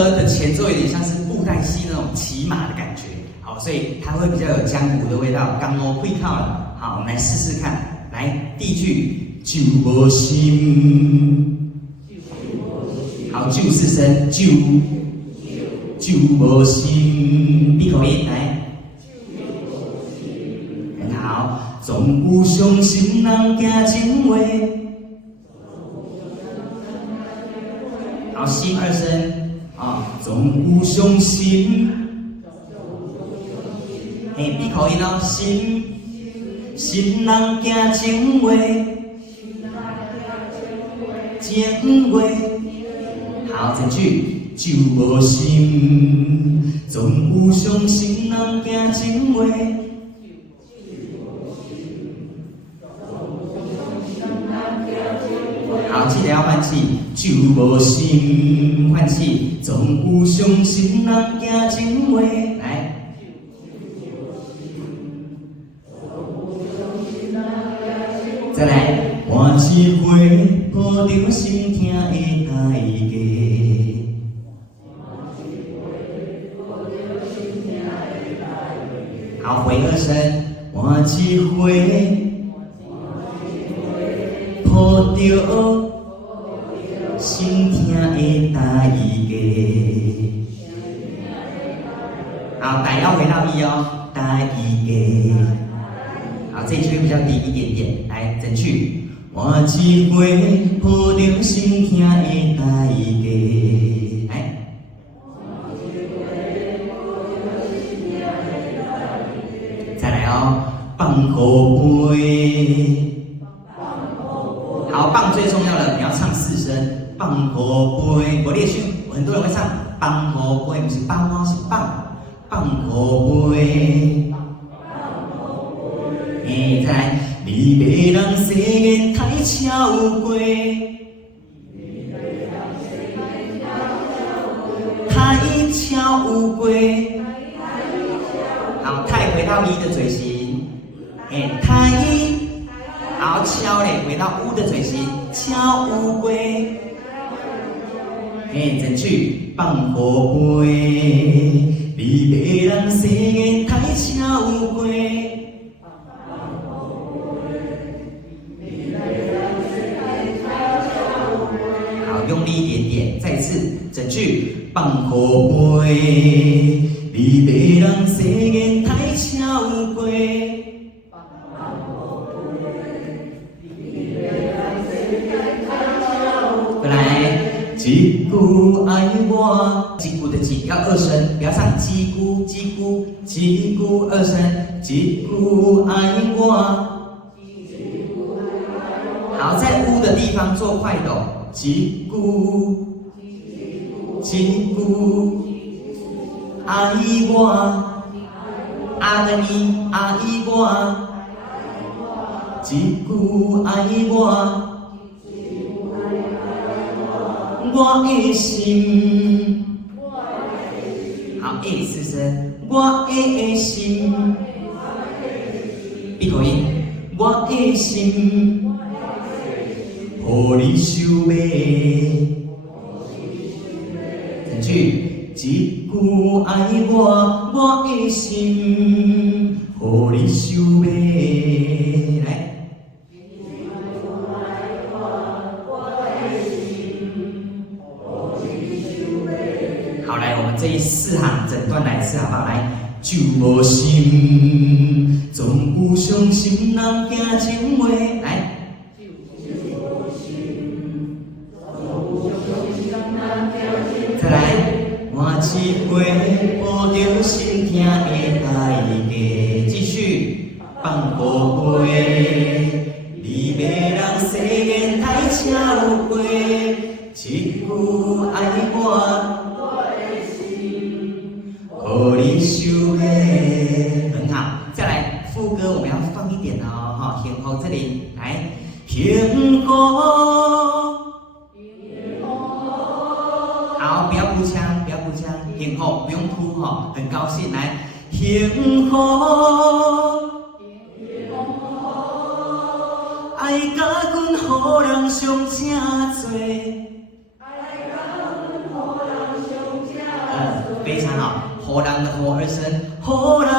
歌的前奏有点像是布袋戏那种骑马的感觉，好，所以它会比较有江湖的味道，刚哦会靠了。好，我们来试试看。来，第一句就无心，好，就是声就无心，闭口音来。很好，总有相信人行情话。好，心二声啊，总有相心。嘿，闭口音哦，心人行情话，情话。好，整句就无心，总有相信人行情话。好，记得要换气，就无心，换气，总有相信人行情话。来。再来，换一回抱着心痛的大家。好，回二声，换一回抱着心痛的大家。好，大要回到一哦，大家。好，这一句比较低一点点，来整句。换一回抱着心痛的大家，来。再来哦，放口杯。好，放最重要的，你要唱四声，放口杯。我练习，很多人会唱放口杯，不是放哦，是放口杯。再来，你袂让世间太超过，太超过。好，太回到一的嘴型，太，好超嘞，回到乌的嘴型，超过。整句放口杯，你袂让世间太超过。用力一点点，再次整句放口杯，你袂让世间太超过。来，一句爱我，一句的几要二声，不要唱几句二声，一句爱我。好，在乌的地方做快抖。一句爱我，啊的你爱我，一句爱我，我的心。好，四声，我的心，闭口音，我的心。予你收买，整句一句爱我，我的心，予你收买。来，好，来，我们这四行整段来一次好不好？来，就无心，总有相信人行情话。来。再来，换一回抱着心痛的大家，继续放口杯，你袂让世间太超过，一句爱我，予你收买。很好，再来副歌我们要放一点哦，哈，幸福这里来，幸福。好，不要哭腔，不要哭腔，幸福不用哭哈，很高兴来，幸福，爱甲阮互人上正多，爱甲阮互人上正非常好。互人的互二声，互人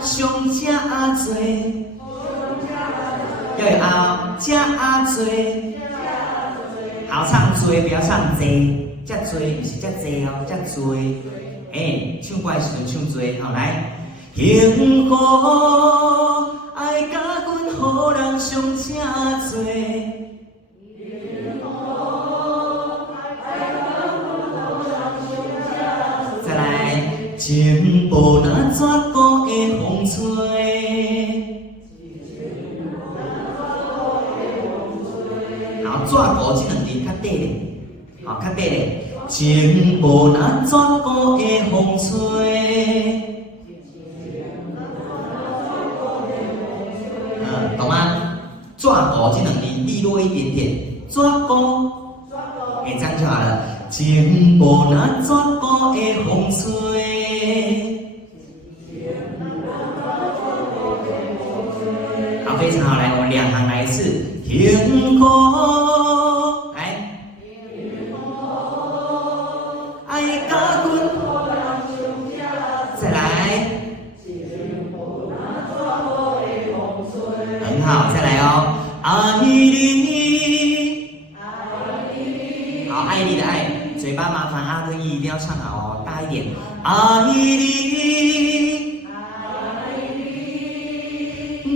上正啊多，要有啊正啊多。好，唱多不要唱多，这多不是这多哦，这多。唱歌的时阵唱多，好来。幸福爱甲阮互人上正多。再来，情无那绝古的风吹。好，绝古这两字较短咧，好，较短咧。情无那绝古的风吹。懂吗？绝古这两字利落一点点，绝古，这样就好了。情无那绝古的风吹。好，非常好，来，我们两行来一次。幸福，来，爱甲阮，再来。很好，再来哦。爱你，好，爱你的爱，嘴巴麻烦啊跟一一定要唱好哦，大一点。爱你，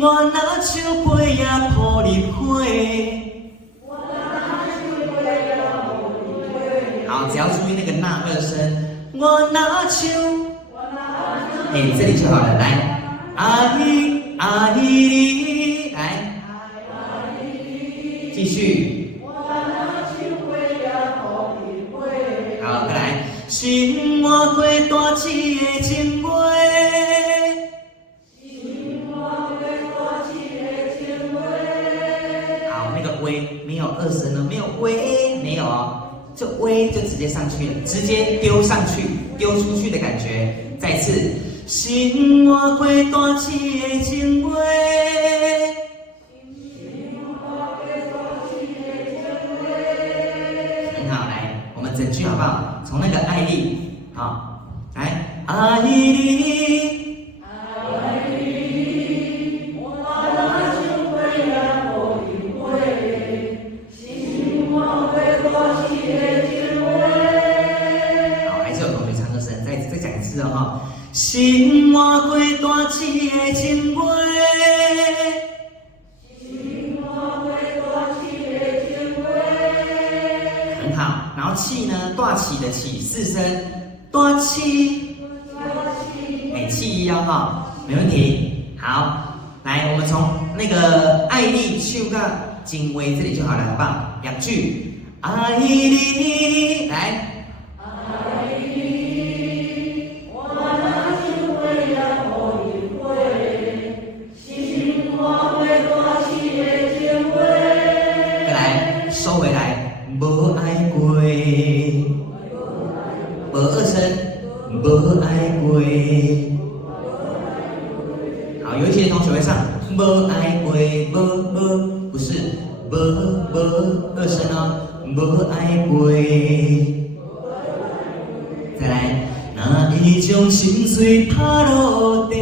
我若像飞也扑入火。好，只要注意那个那二声。我若像，这里就好了。来，爱你，来，继续。好，再来。心换过大刺的情话。好，那个微没有二声哦，没有微，没有哦，这微就直接上去了，直接丢上去，丢出去的感觉。再次。心换过大刺的情话。很好，来，我们整句好不好？从那个爱丽，好，来，爱你，我若像飞也扑入火，心换过大刺的情话。好，还是有同学唱歌声，再讲一次哦哈。心换过大刺的情话。很好，然后气呢，大气的气，四声，大气，气要哈，没问题。好，来，我们从那个爱丽唱到精微这里就好了，好不好？两句，爱你，来。收回来，无爱过，无二声，无爱过。好，有一些同学会唱无爱过，无不是无二声哦，无爱过。再来，那一种心碎拍落地。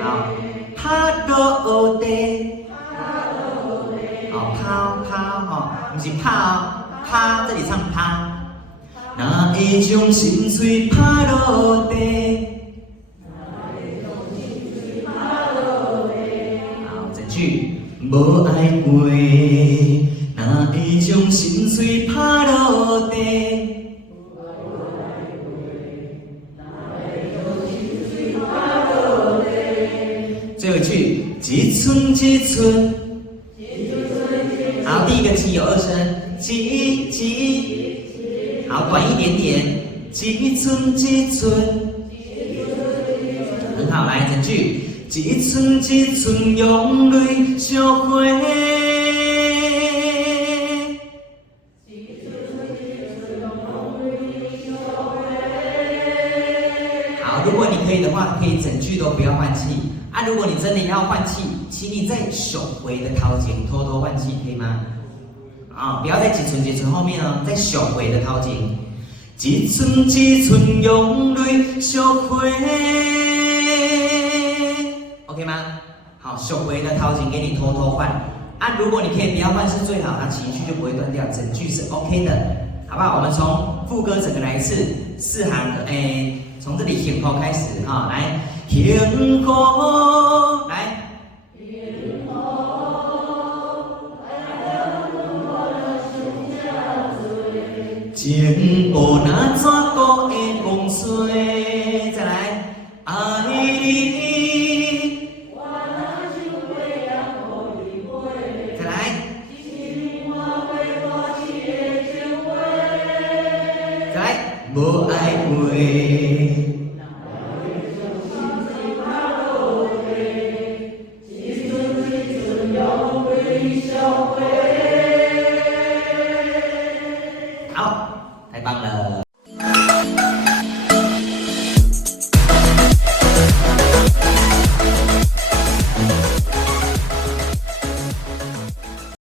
好，拍落地。趴哦，不是趴哦，趴这里唱趴。那一种心碎拍落地。好，整句无爱过，那一种心碎拍落地。最后一句，一寸一寸。好，第一个鸡有二声，鸡，好，短一点点，一寸一寸，很好，来整句，一寸一寸用泪烧花。好，如果你可以的话，可以整句都不要换气。如果你真的要换气，请你在手回的掏前偷偷换气，可以吗？啊，不要在一寸后面哦，在小回的头前，一寸用泪小回 ，OK 吗？好，小回的头前给你偷偷换啊，如果你可以不要换是最好，那情绪就不会断掉，整句是 OK 的，好不好？我们从副歌整个来一次，4行，从这里幸福开始哈，来幸福，来。情无那怎个会忘衰？再来，爱你。再来。再来，无爱过。